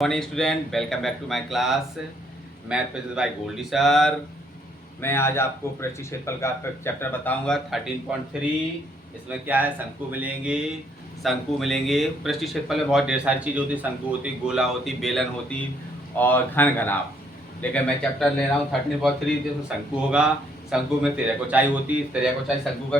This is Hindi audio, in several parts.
Morning student, welcome back to my class math present by Goldi sir. मैं आज आपको पृष्ठीय क्षेत्रफल का चैप्टर बताऊंगा 13.3। इसमें क्या है, शंकु मिलेंगे। पृष्ठीय क्षेत्रफल में बहुत ढेर सारी चीज़ होती है, शंकु होती, गोला होती, बेलन होती और घन घनाभ। लेकिन मैं चैप्टर ले रहा हूँ 13.3, जिसमें शंकु होगा। शंकु में तिर्यक ऊंचाई होती, तिर्यक ऊंचाई। शंकु का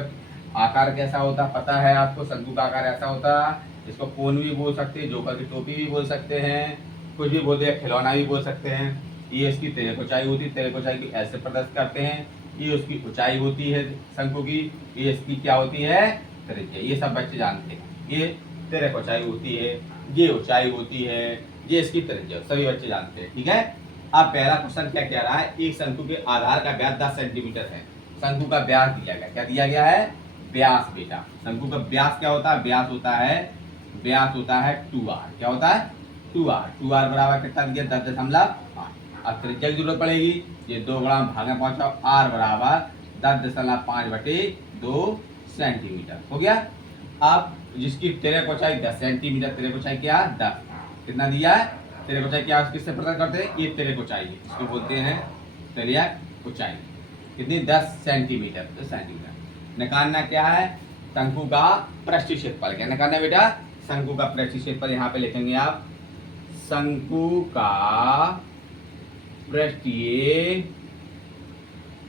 आकार कैसा होता पता है आपको? शंकु का आकार ऐसा होता, इसको कोन भी बोल सकते हैं, जोकर की टोपी भी बोल सकते हैं, कुछ भी बोलते हैं, खिलौना भी बोल सकते हैं। ये इसकी तिर्यक ऊंचाई होती है, तिर्यक ऊंचाई की ऐसे प्रदर्शित करते हैं। ये उसकी ऊंचाई होती है शंकु की, ये इसकी क्या होती है, त्रिज्या। ये सब बच्चे जानते हैं। ये तिर्यक ऊंचाई होती है, ये ऊंचाई होती है, ये इसकी त्रिज्या, सभी बच्चे जानते हैं। ठीक है। अब पहला क्वेश्चन क्या कह रहा है, एक शंकु के आधार का व्यास 10 सेंटीमीटर है। शंकु का व्यास दिया गया, क्या दिया गया है, व्यास। बेटा शंकु का व्यास क्या होता है, व्यास होता है 2r। क्या होता है, 2r बराबर कितना दिया, 10.5। अब त्रिज्या की जरूरत पड़ेगी, ये 2 गुणा भाग में पहुंचाओ, r बराबर 10.5/2 सेंटीमीटर हो गया। अब जिसकी तिर्यक ऊंचाई 10 सेंटीमीटर, तिर्यक ऊंचाई क्या 10, कितना दिया है, तिर्यक ऊंचाई क्या किससे प्रदान करते हैं, ये तिर्यक ऊंचाई है, इसको बोलते हैं तिर्यक ऊंचाई। कितनी, 10 सेंटीमीटर। तो सेंटीमीटर निकालना क्या है, शंकु का पृष्ठीय क्षेत्रफल। क्या निकालना है बेटा, शंकु का पृष्ठीय क्षेत्रफल। यहाँ पे लिखेंगे आप, शंकु का पृष्ठीय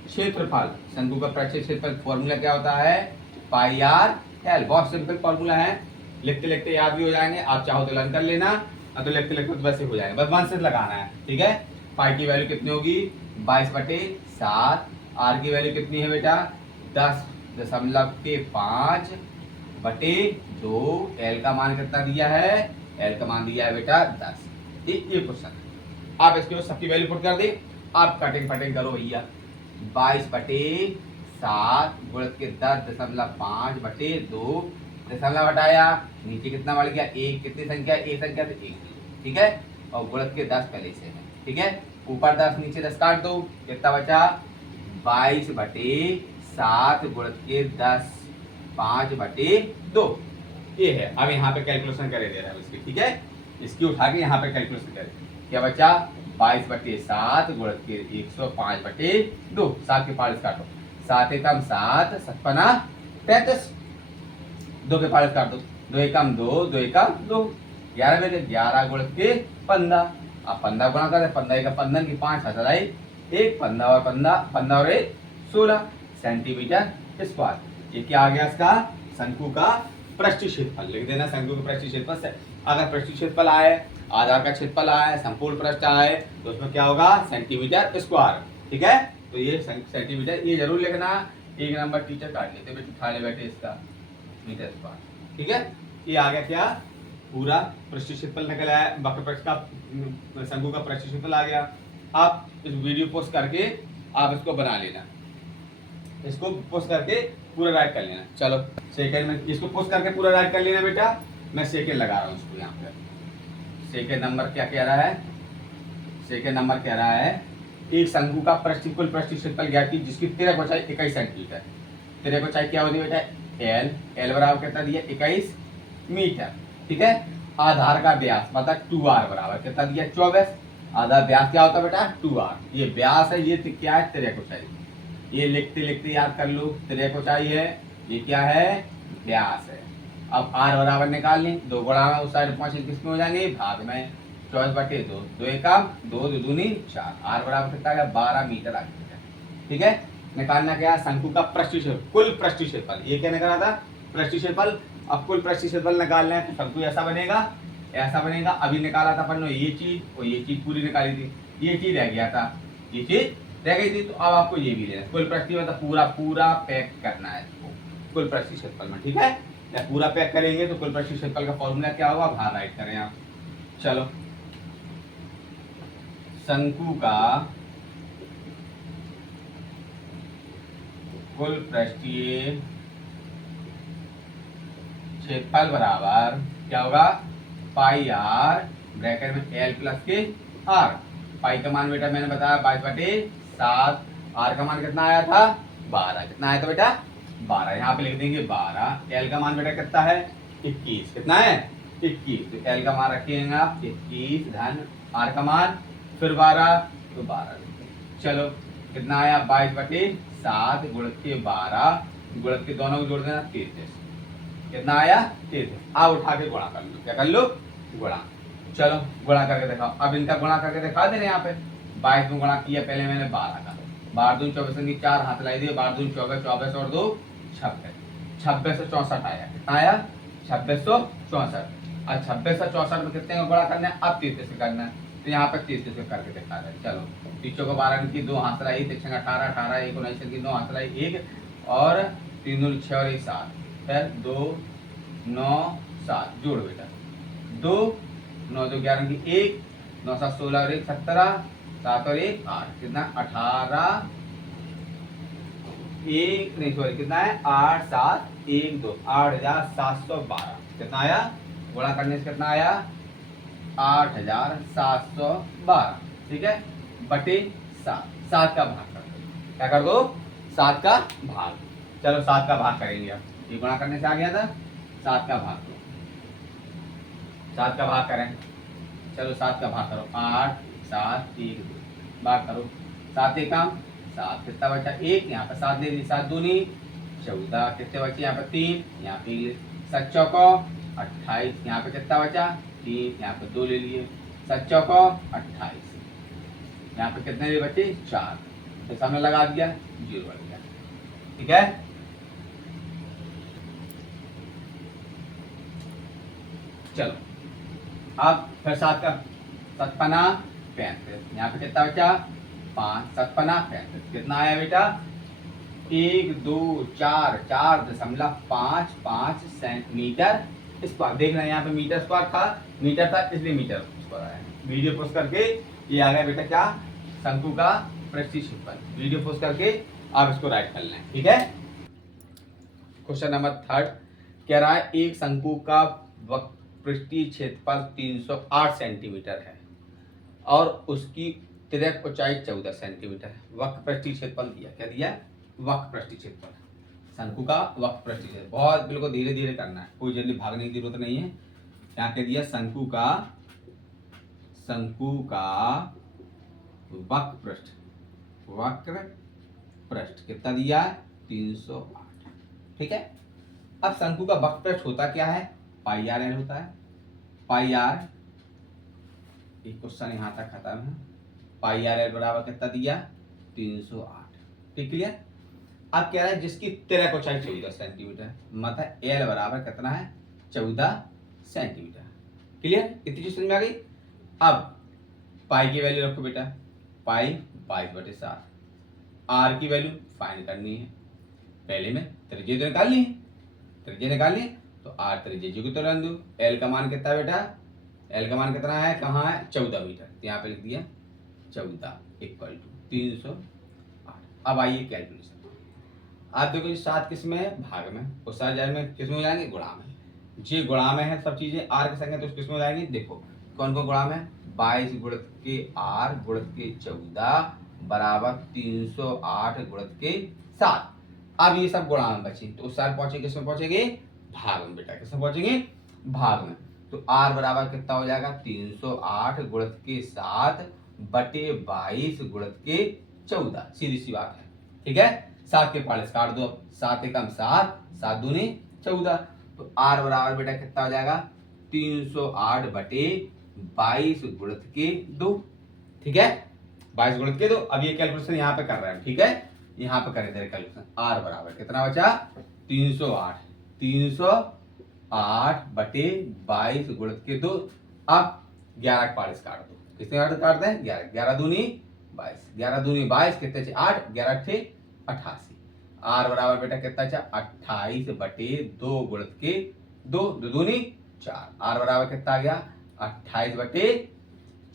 क्षेत्रफल। शंकु का पृष्ठीय क्षेत्रफल फॉर्मूला क्या होता है, पाई आर एल। बहुत सिंपल फॉर्मूला है, लिखते लिखते याद भी हो जाएंगे। आप चाहो तो लर्न कर लेना, तो लिखते लिखते तो वैसे हो जाएंगे, बस वन से लगाना है। ठीक है। पाई की वैल्यू कितनी होगी, 22/7। आर की वैल्यू कितनी है बेटा, 10.5/2। एल का मान कितना दिया है, एल का मान दिया है बेटा 10। ये क्वेश्चन आप इसके सबकी वैल्यू पुट कर दे। आप कटिंग फटिंग करो भैया। 22/7 गुणित के 10.5/2, दशमलव हटाया, नीचे कितना बढ़ गया, एक। कितनी संख्या, एक संख्या से एक। ठीक है। और गुणित के 10 पहले से है। ठीक है। ऊपर 10 नीचे 10 काट दो, कितना बचा, 22/7 गुणित के 10/5/2। ये है। अब यहाँ पे कैलकुलेशन करे दे रहा है इसकी। ठीक है। इसकी उठा के यहाँ पे कैलकुलेशन करें, क्या बचा, 22/7 गुणित के 105/2। 7 के पार्ट्स काटो, 7 एकम 7, 7 35। 2 के पार्ट्स काट दो, 2 एकम 2, 2 एकम 2, 11 में 11 गुणित के 15। अब 15 गुणा कर, 15 एकम 15 की 5 हाथ आई, 1 15 और 1 16 सेंटीमीटर स्क्वायर। ये क्या आ गया, इसका शंकु का पृष्ठीय क्षेत्रफल। लिख देना शंकु का पृष्ठीय क्षेत्रफल से। अगर पृष्ठीय क्षेत्रफल आए, आधार का क्षेत्रफल आए, संपूर्ण पृष्ठ आए, तो उसमें क्या होगा, सेंटीमीटर स्क्वायर। ठीक है। तो ये सेंटीमीटर, ये जरूर लिखना। 1 नंबर टीचर काट लेते बेटे, उठा ले बेटे इसका मीटर स्क्वायर। ठीक है। ये आ गया क्या, पूरा पृष्ठीय क्षेत्रफल निकल आया, वक्र पृष्ठ का शंकु का पृष्ठीय क्षेत्रफल आ गया। आप इस वीडियो पोस्ट करके आप इसको बना लेना, इसको पोस्ट करके पूरा राइट कर लेना। चलो सेकंड में इसको पोस्ट करके पूरा राइट कर लेना बेटा। मैं सेकंड लगा रहा हूँ इसको यहाँ पे। सेकंड नंबर क्या कह रहा है, सेकंड नंबर कह रहा है, एक शंकु का कुल पृष्ठीय क्षेत्रफल ज्ञात की जिसकी तिर्यक ऊंचाई 21 सेंटीमीटर। तिर्यक ऊंचाई क्या होती है बेटा, एल। एल बराबर कितना दिया, 21 मीटर। ठीक है। आधार का व्यास मतलब 2r बराबर कितना दिया, 24। आधार व्यास क्या होता है बेटा, 2r। ये व्यास है, ये क्या है, तिर्यक ऊंचाई। ये लिखते लिखते याद कर लो, तिर्यक ऊंचाई है, ये क्या है, व्यास है। अब r बराबर निकाल लें, 2 गुणा में उस साइड 5 किसमें हो जाएंगे, भाग में। 24/2, 2 एकम 2, 2 दूनी 4। r बराबर कितना आ गया, 12 मीटर आ गया। ठीक है। निकालना क्या, शंकु का पृष्ठीय क्षेत्रफल, कुल पृष्ठीय क्षेत्रफल। ये क्या निकाला था, पृष्ठीय क्षेत्रफल। अब कुल पृष्ठीय क्षेत्रफल निकालना है, तो शंकु ऐसा बनेगा, ऐसा बनेगा। अभी निकाला था अपन ने ये चीज, और ये चीज पूरी निकाली थी, ये चीज रह गया था, ये चीज रह गई थी। तो अब आपको ये भी लेना, कुल पृष्ठीय मतलब पूरा पूरा पैक करना है इसको कुल पृष्ठीय क्षेत्रफल में। ठीक है। जब पूरा पैक करेंगे तो कुल पृष्ठीय क्षेत्रफल का फॉर्मूला क्या होगा, बाहर राइट करें आप। चलो, शंकु का कुल पृष्ठीय क्षेत्रफल बराबर क्या होगा, पाई आर ब्रैकेट में एल प्लस के आर। पाई का मान बेटा मैंने बताया 22/7। आर का मान कितना आया था, 12। कितना आया था बेटा, 12। यहाँ पे लिख देंगे 12। एल का मान बेटा कितना है, 21। कितना है, 21, तो एल का मान रखिएगा आप 21 धन आर का मान फिर 12, तो 12। चलो कितना आया 22/7 गुणित के 12 गुणित के दोनों को जोड़ देना 33। कितना आया 33। अब उठा के गुणा कर लो, क्या कर लो गुणा। चलो गुणा करके दिखाओ। अब इनका गुणा करके दिखा देने यहाँ पे 22 में गुणा किया पहले मैंने 12 का, 12 दूनी 24 की 4 हाथ लाई दिए, 12 दूनी 24, 24 और 2 26, 2664 आया। कितना आया 2664। और 2664 में कितने का गुणा करना है, अब 33 से करना है, तो यहाँ पे 33 से करके दिखा रहे हैं। चलो तीसों को 12 की 2 हाथ लाई, 18 18 1 19 की 9 हाथ लाई 1 और 3 दूनी 6 और 1 7, फिर 2 9 7 जोड़ बेटा 2 9 2 11 की 1 9 7 16 और 1 17 7 और 1 8, कितना 18 1 नहीं सॉरी कितना है 8 7 1 2 8712। कितना आया गुणा करने से कितना आया 8712। ठीक है बटे 7, 7 का भाग कर दो। क्या कर दो 7 का भाग। चलो 7 का भाग करेंगे। अब ये गुणा करने से आ गया था, 7 का भाग करो, 7 का भाग करें। चलो 7 का भाग करो, 8 7 1 2 भाग करो, 7 एकम 7, कितना बचा 1, यहाँ पे 7 दे दी, 7 दूनी 14, कितने बचे यहाँ पे 3, यहाँ पे 7 चौको 28, यहाँ पे कितना बचा 3, यहाँ पे 2 ले लिए, 7 चौको 28, यहाँ पे कितने बचे 4, तो सामने लगा दिया 0 बढ़ गया। ठीक है चलो अब फिर 7 का 7 पना 35, यहाँ पे कितना बचा 5, 7 पना 35, कितना आया बेटा 1 2 4 4.55 सेंटीमीटर स्क्वायर। देख रहे हैं यहाँ पे मीटर स्क्वायर था, मीटर था इसलिए मीटर स्क्वायर आया। वीडियो पोस्ट करके ये आ गया बेटा क्या शंकु का पृष्ठीय क्षेत्रफल। वीडियो पोस्ट करके आप इसको राइट कर लें। ठीक है क्वेश्चन नंबर 3 कह रहा है एक शंकु का पृष्ठीय क्षेत्रफल 308 सेंटीमीटर है और उसकी तिर्यक ऊंचाई 14 सेंटीमीटर है। वक्र पृष्ठीय क्षेत्रफल दिया, क्या दिया वक्र पृष्ठीय क्षेत्रफल शंकु का वक्र पृष्ठीय क्षेत्रफल। बहुत बिल्कुल धीरे धीरे करना है, कोई जल्दी भागने की जरूरत नहीं है। यहाँ कह दिया शंकु का वक्र पृष्ठ कितना दिया है 308। ठीक है अब शंकु का वक्र पृष्ठ होता क्या है पाई आर एल होता है। पाई आर एक क्वेश्चन यहाँ तक खत्म है। पाई आर एल बराबर कितना दिया 308। ठीक क्लियर। अब कह रहा है जिसकी तिर्यक ऊंचाई 14 सेंटीमीटर, मतलब एल बराबर कितना है 14 सेंटीमीटर। क्लियर इतनी चीज समझ में आ गई। अब पाई की वैल्यू रखो बेटा, पाई 22/7, आर की वैल्यू फाइंड करनी है। पहले में त्रिज्या तो निकालनी है, त्रिज्या निकालनी तो आर त्रिज्या को तो रन दो। एल का मान कितना बेटा, एल का मान कितना है कहाँ है 14 मीटर, तो यहाँ पे लिख दिया 14 = 308। अब आइए कैलकुलेशन। आप देखो 7 किस में है भाग में, और 7 हजार में किस में हो जाएंगे गुणा में। जी गुणा में है सब चीजें आर के संग है तो किस में हो जाएंगी देखो कौन कौन गुणा में 22 गुणित के आर गुणित के 14 बराबर 308 गुणित के 7। अब ये सब गुणा में बची तो उस साल पहुंचेंगे किसमें पहुंचेंगे भाग में बेटा, किसमें पहुंचेंगे भाग में। तो आर बराबर कितना हो जाएगा 308 गुणित के 7 बटे 22 गुणित के 14। सीधी सी बात है। ठीक है 7 के पार्ट्स काट दो, 7 एकम 7 7 दूनी 14, तो आर बराबर बेटा कितना हो जाएगा 308 बटे 22 गुणित के 2। ठीक है 22 गुणित के 2। अब ये कैलकुलेशन यहाँ पे कर रहे हैं। ठीक है यहाँ पे करें थे कैलकुलेशन। आर बराबर कितना बचा 308 बटे 22 गुणित के 2। अब 11 के पार्ट्स काट दो, कितने काट दें 11, 11 दूनी 22, 11 दूनी 22 कितने 8, 11 थे 88। आर बराबर बेटा कितना 28 बटे 2 गुणित के 2, 2 दूनी 4। आर बराबर कितना आ गया 28 बटे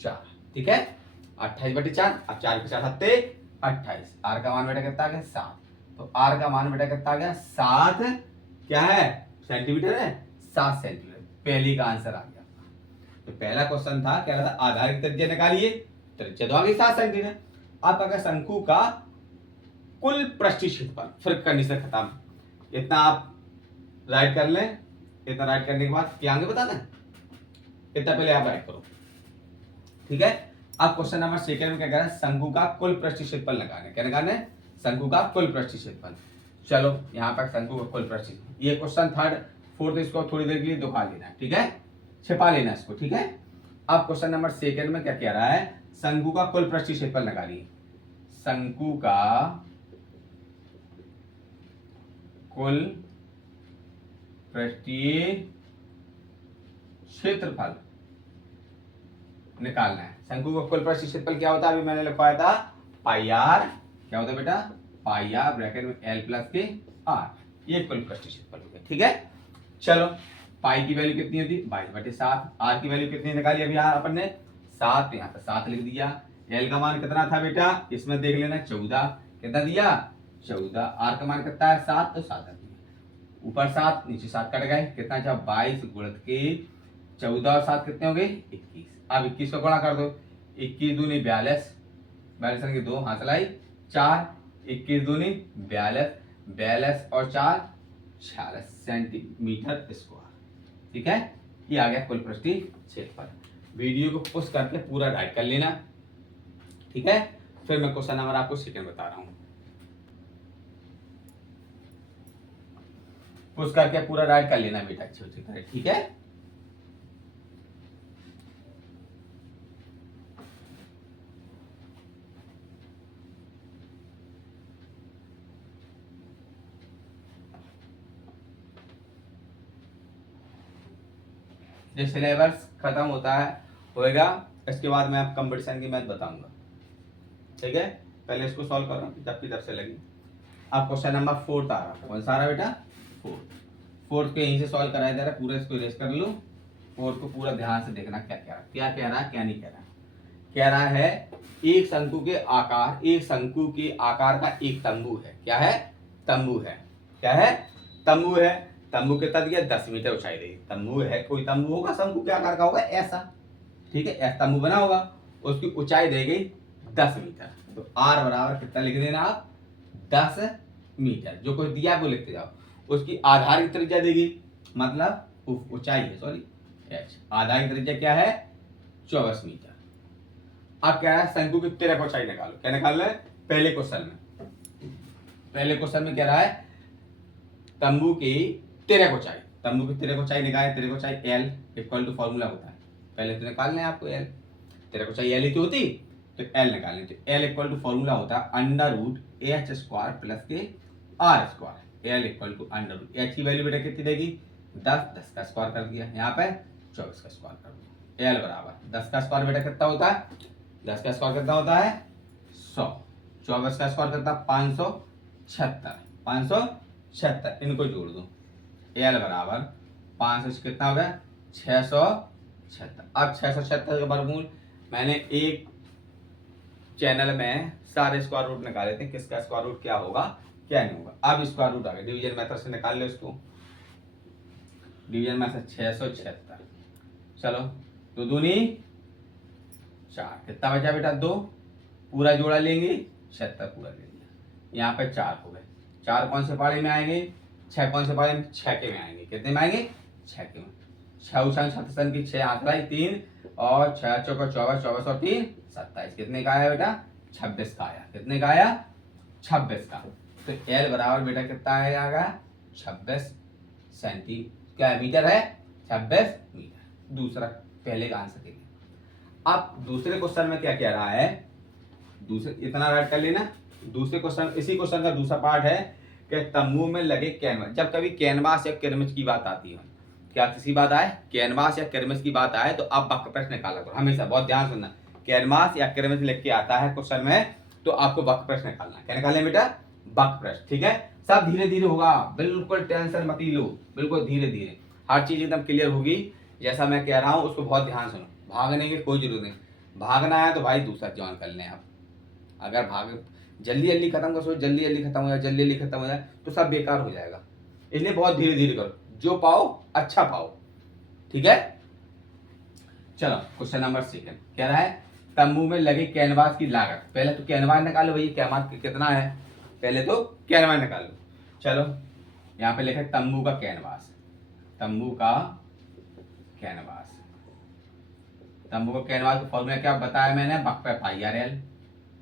4। ठीक है 28 बटे 4। अब 4 के 4 सत्ते 28। आर का मान बेटा कितना आ गया 7। तो आर का मान बेटा कितना आ गया 7 क्या है सेंटीमीटर है 7 सेंटीमीटर। पहली का आंसर आ गया। तो पहला क्वेश्चन था कह रहा था आधार की त्रिज्या निकालिए, त्रिज्या तो आ गई 7 सेंटीमीटर। अब अगर शंकु का कुल पृष्ठीय क्षेत्रफल फिर कंडीशन खत्म। इतना आप राइट कर लें, इतना राइट करने के बाद क्या आगे बता दें कितना पहले आप राइट करो, ठीक है। अब क्वेश्चन नंबर सेकंड में क्या कह रहा है, शंकु का कुल पृष्ठ क्षेत्रफल निकालना है। क्या निकालना है, शंकु का कुल पृष्ठ क्षेत्रफल। चलो यहाँ पर शंकु का कुल पृष्ठ, ये क्वेश्चन थर्ड फोर्थ इसको थोड़ी देर के लिए दुखा लेना है, ठीक है, छिपा लेना इसको, ठीक है। अब क्वेश्चन नंबर सेकंड में क्या कह रहा है, शंकु का कुल पृष्ठ क्षेत्रफल निकालिए। शंकु का कुल पृष्ठीय क्षेत्रफल निकालना है। शंकु का कुल पृष्ठीय क्षेत्रफल क्या होता है, अभी मैंने लिखवाया था पाई आर, क्या होता है बेटा, पाई आर ब्रैकेट में एल प्लस के आर, ये कुल पृष्ठीय क्षेत्रफल हो गया, ठीक है। चलो पाई की वैल्यू कितनी होती है 22/7, आर की वैल्यू कितनी निकाली अभी यहाँ अपन ने 7, यहाँ पे 7 लिख दिया। एल का मान कितना था बेटा, इसमें देख लेना 14, कितना दिया 14, आर का मान कितना है 7, तो 7 दिया, ऊपर 7 नीचे 7 कट गए, कितना अच्छा 22 गुणित के 14 और 7 कितने हो गए 21। अब 21 को गुणा कर दो, 21 दूनी 42, 42 के 2 हाथ लाई 4, 21 दूनी 42, 42 और 4 46 सेंटीमीटर स्क्वायर, ठीक है। ये आ गया कुल पृष्ठीय क्षेत्रफल। वीडियो को पुश करके पूरा राइट कर लेना, ठीक है। फिर मैं क्वेश्चन नंबर आपको सेकंड बता रहा हूं, पुश करके पूरा राइट कर लेना बेटा अच्छे अच्छे तरह, ठीक है। जब सिलेबस खत्म होता है होएगा, इसके बाद मैं आप कंपटीशन की मैथ बताऊंगा, ठीक है। पहले इसको सॉल्व कर रहा हूँ जब की तरफ से लगी। अब क्वेश्चन नंबर 4 आ रहा है, कौन सा आ रहा है बेटा 4 को यहीं से सॉल्व कराया जा रहा है, पूरा इसको इरेज कर लो। 4 को पूरा ध्यान से देखना क्या कह रहा है, क्या कह रहा है क्या नहीं कह रहा है। कह रहा है एक शंकु के आकार, एक शंकु के आकार का एक तंबू है, क्या है तंबू है, क्या है तंबू है। तंबू कितना दिया 10 मीटर ऊंचाई देगी, तंबू है, कोई तंबू होगा शंकु के आकार का होगा ऐसा, ठीक है, ऐसा तंबू बना होगा, उसकी ऊंचाई देगी 10 मीटर। तो आर बराबर कितना लिख देना आप 10 मीटर, जो कुछ दिया वो लिखते जाओ। उसकी आधार की त्रिज्या देगी, मतलब ऊंचाई है सॉरी एच, आधार की त्रिज्या क्या है 24 मीटर। अब क्या है शंकु की तिरक ऊंचाई निकालो, क्या निकालना है पहले क्वेश्चन में कह रहा है तंबू की तिरक ऊंचाई, तंबू की तिरक ऊंचाई निकाले, तिरक ऊंचाई एल इक्वल टू फॉर्मूला होता है, पहले तो निकालना है आपको एल, तिरक ऊंचाई एल ही तो होती, तो एल निकालनी, तो एल इक्वल टू फॉर्मूला होता है √h² प्लस के r², L equal to √h की वैल्यू बेटा कितनी देगी 10, 10 का स्क्वायर कर दिया, यहाँ पे 24 का स्क्वायर कर दिया। एल बराबर 10 का स्क्वायर बेटा कितना होता है, 10 का स्क्वायर कितना होता है 100, 24 का स्क्वायर कितना 576, 576 इनको जोड़ दो, एल बराबर 500 से कितना हो गया 676। अब 676 का वर्गमूल, मैंने एक चैनल में सारे स्क्वायर रूट निकाले थे, किसका स्क्वायर रूट क्या होगा क्या नहीं होगा। अब स्क्वायर रूट आ गया, डिवीजन मेथड से निकाल लो इसको, डिवीजन मेथड 676, चलो 2 दूनी 4, कितना बचा बेटा 2, पूरा जोड़ा लेंगे 76 पूरा ले लिया, यहाँ पे 4 हो गए, 4 कौन से पाड़े में आएंगे 6 कौन से पाड़े में 6 के में आएंगे, कितने में आएंगे 6 के में, 6 उछाल 77 की 6 हाथ लाई 3 और 6 चौका 24, 24 और 3 27, कितने का आया बेटा 26 का आया, कितने का आया 26 का। तो एल बराबर बेटा कितना आएगा 26 सेंटीमीटर है 26 मीटर, दूसरा पहले का आंसर देंगे। अब दूसरे क्वेश्चन में क्या कह रहा है, दूसरे इतना राइट कर लेना, दूसरे क्वेश्चन इसी क्वेश्चन का दूसरा पार्ट है कि तंबू में लगे कैनवास, जब कभी कैनवास या किरमिच की बात आती है, क्या किसी बात आए कैनवास या किरमिच की बात आए तो आप वक्र पृष्ठ निकाला करो, हमेशा बहुत ध्यान सुनना, कैनवास या किरमिच लिख के आता है क्वेश्चन में तो आपको वक्र पृष्ठ निकालना, क्या निकालना बेटा वक्र पृष्ठ, ठीक है। सब धीरे धीरे होगा, बिल्कुल टेंशन मत लो, बिल्कुल धीरे धीरे हर चीज एकदम क्लियर होगी, जैसा मैं कह रहा हूँ उसको बहुत ध्यान सुनो, भागने की कोई जरूरत नहीं, भागना है तो भाई दूसरा ज्वाइन कर लें आप, अगर भाग जल्दी जल्दी खत्म कर, सोच जल्दी जल्दी खत्म हो जाए, जल्दी जल्दी खत्म हो जाए तो सब बेकार हो जाएगा, इसलिए बहुत धीरे धीरे करो, जो पाओ अच्छा पाओ, ठीक है। चलो क्वेश्चन नंबर 2 कह रहा है तंबू में लगे कैनवास की लागत, पहले तो कैनवास निकालो भाई, कैनवास कितना है पहले तो कैनवास निकालो। चलो यहाँ पे लिखा तंबू का कैनवास, तंबू का कैनवास तंबू को कैनवास का फॉर्मूला क्या बताया मैंने, बक पे पाई आर एल।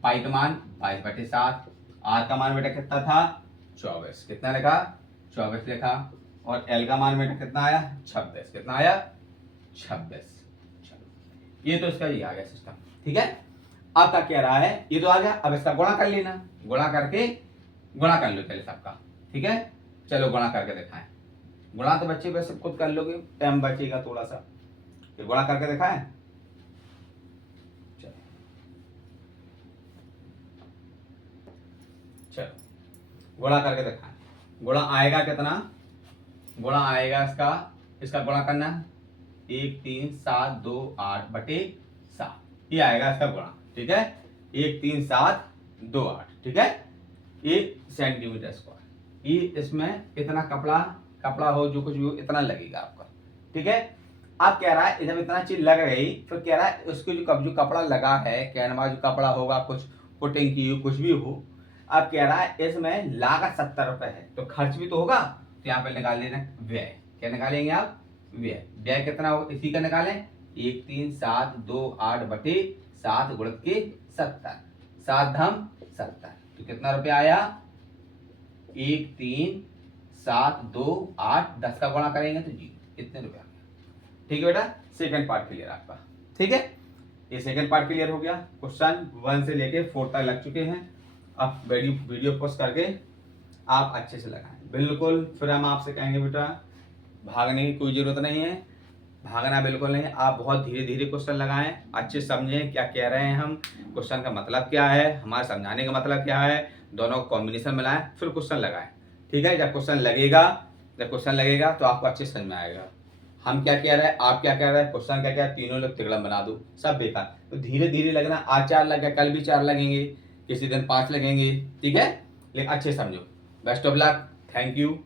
पाई का मान 22/7, आर का मान बेटा कितना था 24, कितना लिखा 24 लिखा, और एल का मान बेटा कितना आया 26, कितना आया 26। चलो ये तो इसका ये आ गया सिस्टम, ठीक है। अब क्या कह रहा है, ये तो आ गया, अब इसका गुणा कर लेना, गुणा करके गुणा कर लो पहले सबका, ठीक है। चलो गुणा करके दिखाएं, गुणा तो बच्चे वैसे खुद कर लोगे, टाइम बचेगा थोड़ा सा, ये गुणा करके दिखाएं। चलो गुणा करके दिखाएं, गुणा आएगा कितना, गुणा आएगा इसका गुणा करना 1 3 7 2 8/7, ये आएगा इसका गुणा, ठीक है। 1 3 7 2 8, ठीक है। ये सेंटीमीटर स्क्वायर, ये इसमें इतना कपड़ा हो जो कुछ भी हो इतना लगेगा आपका, ठीक है। अब कह रहा है जब इतना चीज लग गई, फिर कह रहा है उसको जो कपड़ा लगा है, कैनवा जो कपड़ा होगा, कुछ पुटिंग की हो, कुछ भी हो। अब कह रहा है इसमें लागत 70 रुपए है, तो खर्च भी तो होगा, तो यहाँ पे निकाल लेना व्यय। क्या निकालेंगे आप, व्यय। व्यय कितना हो इसी का निकालें, 1 3 7 2 8/7 गुणित के 70, 7 धम 70, तो कितना रुपया आया 1 3 7 2 8, 10 का गुणा करेंगे तो 0, इतने रुपया। ठीक है बेटा, सेकंड पार्ट क्लियर आपका, ठीक है। ये सेकंड पार्ट क्लियर हो गया। क्वेश्चन 1 से लेके 4 तक लग चुके हैं। अब वीडियो पोस्ट करके आप अच्छे से लगाएं बिल्कुल। फिर हम आपसे कहेंगे बेटा भागने की कोई जरूरत नहीं है, भागना बिल्कुल नहीं है, आप बहुत धीरे धीरे क्वेश्चन लगाएं, अच्छे समझें क्या कह रहे हैं हम, क्वेश्चन का मतलब क्या है, हमारे समझाने का मतलब क्या है, दोनों को कॉम्बिनेशन मिलाएं फिर क्वेश्चन लगाएं, ठीक है। जब क्वेश्चन लगेगा तो आपको अच्छे समझ में आएगा हम क्या कह रहे हैं, आप क्या कह रहे हैं, क्वेश्चन क्या क्या, तीनों लोग तिगड़म बना दो, सब बेकार। तो धीरे धीरे लगना, आज 4 लग गया, कल भी 4 लगेंगे, किसी दिन 5 लगेंगे, ठीक है। लेकिन अच्छे समझो। Best of luck, thank you.